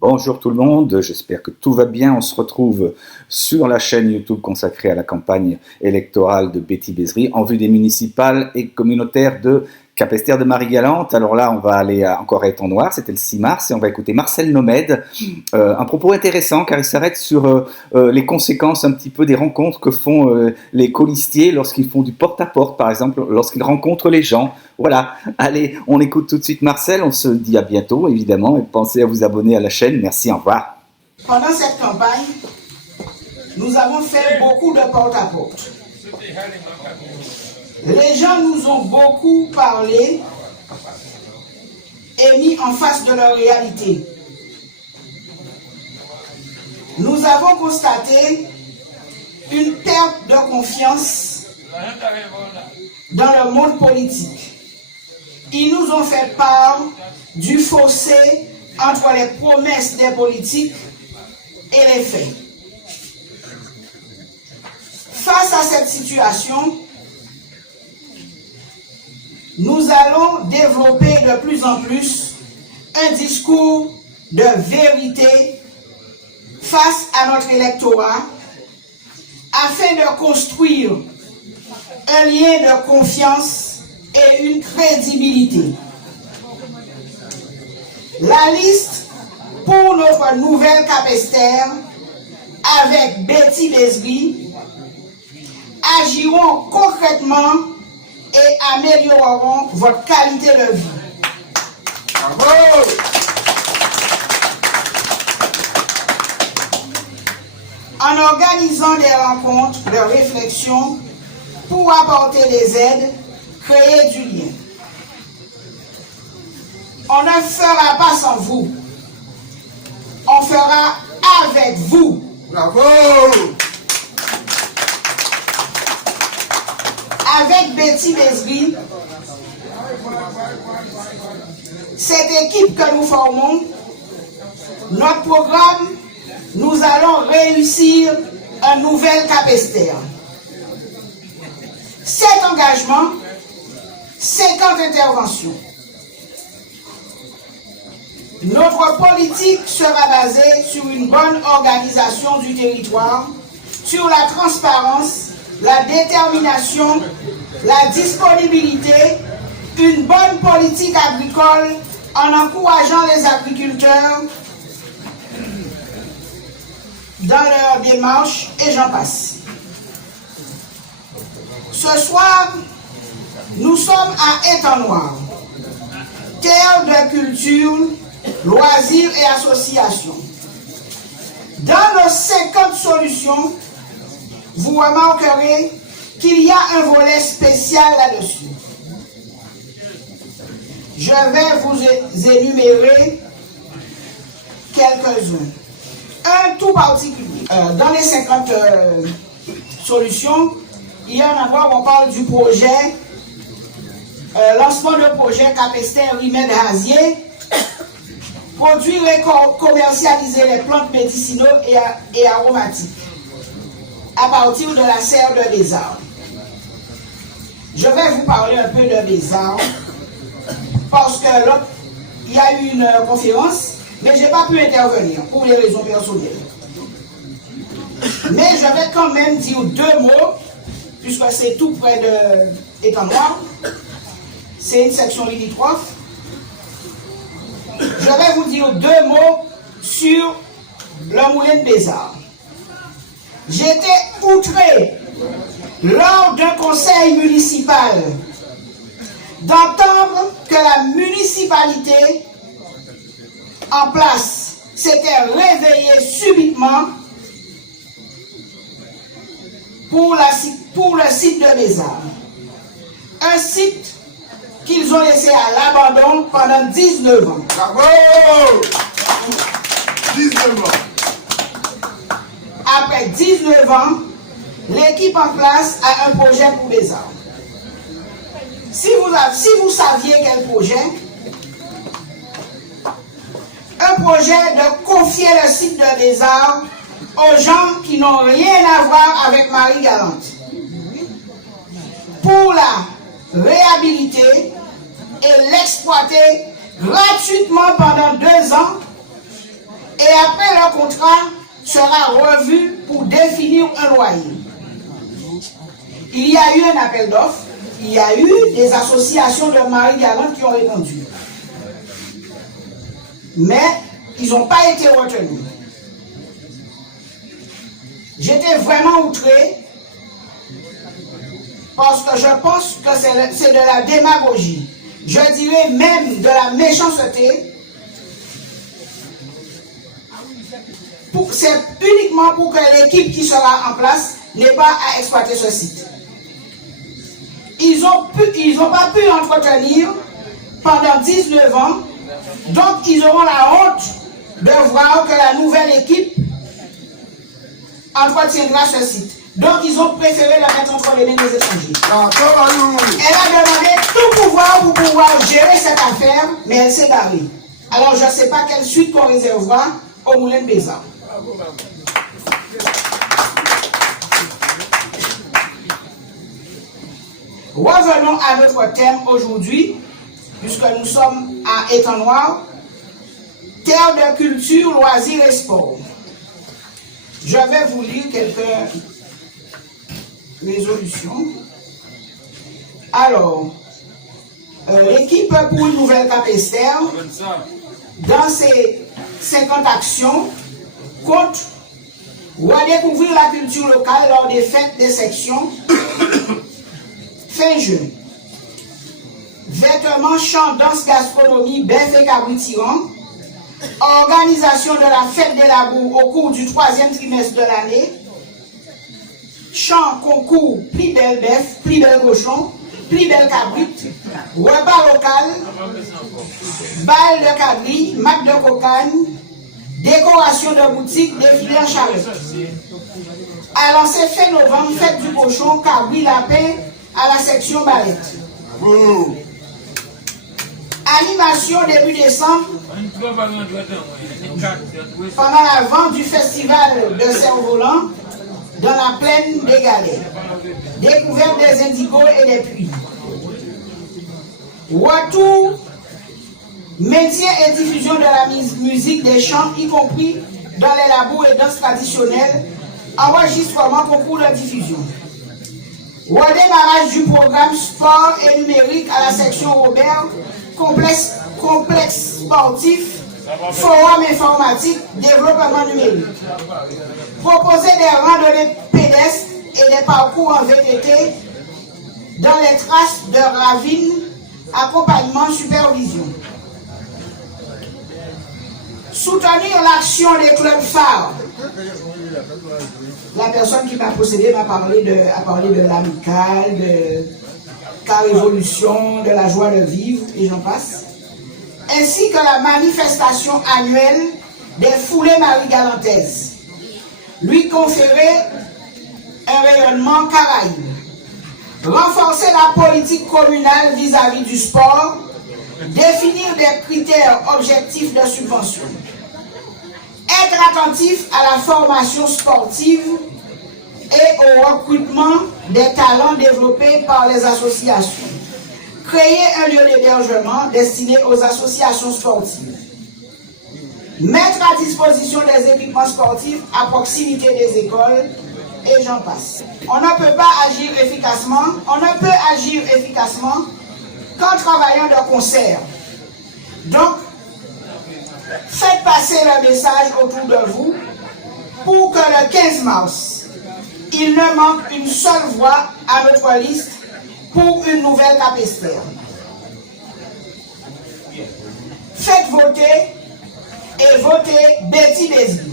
Bonjour tout le monde, j'espère que tout va bien. On se retrouve sur la chaîne YouTube consacrée à la campagne électorale de Betty Bézry en vue des municipales et communautaires de Capesterre de Marie-Galante. Alors là, on va aller encore à Étang-Noir, c'était le 6 mars, et on va écouter Marcel Nomède. Un propos intéressant car il s'arrête sur les conséquences un petit peu des rencontres que font les colistiers lorsqu'ils font du porte-à-porte, par exemple, lorsqu'ils rencontrent les gens. Voilà, allez, on écoute tout de suite Marcel, on se dit à bientôt évidemment, et pensez à vous abonner à la chaîne, merci, au revoir. Pendant cette campagne, nous avons fait beaucoup de porte-à-porte. Les gens nous ont beaucoup parlé et mis en face de leur réalité. Nous avons constaté une perte de confiance dans le monde politique. Ils nous ont fait part du fossé entre les promesses des politiques et les faits. Face à cette situation, nous allons développer de plus en plus un discours de vérité face à notre électorat afin de construire un lien de confiance et une crédibilité. La liste pour notre nouvelle Capesterre avec Betty Bézry agiront concrètement et amélioreront votre qualité de vie. Bravo! En organisant des rencontres de réflexion pour apporter des aides, créer du lien. On ne fera pas sans vous. On fera avec vous. Bravo! Avec Betty Bézry, cette équipe que nous formons, notre programme, nous allons réussir un nouvel Capesterre. 7 engagements, 50 interventions. Notre politique sera basée sur une bonne organisation du territoire, sur la transparence, la détermination, la disponibilité, une bonne politique agricole en encourageant les agriculteurs dans leur démarche, et j'en passe. Ce soir, nous sommes à Étang-Noir, terre de culture, loisirs et associations. Dans nos 50 solutions, vous remarquerez qu'il y a un volet spécial là-dessus. Je vais vous énumérer quelques-uns. Un tout particulier. Dans les 50 solutions, il y a un endroit où on parle du projet, lancement de projet Capesterre Remède Hasier, produire et commercialiser les plantes médicinaux et aromatiques à partir de la serre de Bézard. Je vais vous parler un peu de Bézard parce que là, il y a eu une conférence, mais je n'ai pas pu intervenir pour des raisons personnelles. Mais je vais quand même dire 2 mots, puisque c'est tout près de Étang-Noir. C'est une section limitrophe. Je vais vous dire 2 mots sur le moulin de Bézard. J'étais outré lors d'un conseil municipal d'entendre que la municipalité en place s'était réveillée subitement pour le site de Bézard. Un site qu'ils ont laissé à l'abandon pendant 19 ans. Bravo! 19 ans. Après 19 ans, l'équipe en place a un projet pour Bézard. Si vous saviez quel projet, un projet de confier le site de Bézard aux gens qui n'ont rien à voir avec Marie-Galante, pour la réhabiliter et l'exploiter gratuitement pendant 2 ans Et après, leur contrat sera revu pour définir un loyer. Il y a eu un appel d'offres, il y a eu des associations de Marie-Galante qui ont répondu. Mais ils n'ont pas été retenus. J'étais vraiment outré parce que je pense que c'est de la démagogie. Je dirais même de la méchanceté. C'est uniquement pour que l'équipe qui sera en place n'ait pas à exploiter ce site. Ils n'ont pas pu entretenir pendant 19 ans, donc ils auront la honte de voir que la nouvelle équipe entretiendra ce site. Donc ils ont préféré la mettre entre les mains des étrangers. Elle a demandé tout pouvoir pour pouvoir gérer cette affaire, mais elle s'est barrée. Alors je ne sais pas quelle suite qu'on réservera au Moulin de Bézard. Revenons à notre thème aujourd'hui, puisque nous sommes à Étang-Noir, terre de culture, loisirs et sport. Je vais vous lire quelques résolutions. Alors, l'équipe pour une nouvelle Capesterre, dans ses 50 actions, compte redécouvrir la culture locale lors des fêtes des sections fin juin. Vêtements, chants, danse, gastronomie, bœuf et cabri tirant. Organisation de la fête des labours au cours du 3e trimestre de l'année. Chants, concours, plus belle bœuf, plus belle cochon, plus belle cabrit. Repas local, bal de cabri, mat de cocagne, décoration de boutique, défilé en charrette. À lancer fin novembre, fête du cochon, cabri, lapin, à la section ballette. Animation début décembre pendant la vente du festival de cerf-volant dans la plaine des Galets. Découverte des indigos et des puits. Retour, maintien et diffusion de la musique des chants, y compris dans les labours et danses traditionnelles. Enregistrement, concours de diffusion. Redémarrage du programme sport et numérique à la section Robert, complexe sportif, forum informatique, développement numérique. Proposer des randonnées pédestres et des parcours en VTT dans les traces de ravines, accompagnement, supervision. Soutenir l'action des clubs phares. La personne qui m'a possédé m'a parlé de l'amicale, de la révolution, de la joie de vivre, et j'en passe. Ainsi que la manifestation annuelle des foulées marie-galantaises. Lui conférer un rayonnement caraïbe. Renforcer la politique communale vis-à-vis du sport. Définir des critères objectifs de subvention. Être attentif à la formation sportive et au recrutement des talents développés par les associations. Créer un lieu d'hébergement destiné aux associations sportives. Mettre à disposition des équipements sportifs à proximité des écoles, et j'en passe. On ne peut pas agir efficacement, qu'en travaillant de concert. Donc, faites passer le message autour de vous pour que le 15 mars, il ne manque une seule voix à notre liste pour une nouvelle Capesterre. Faites voter et votez Betty Bézry.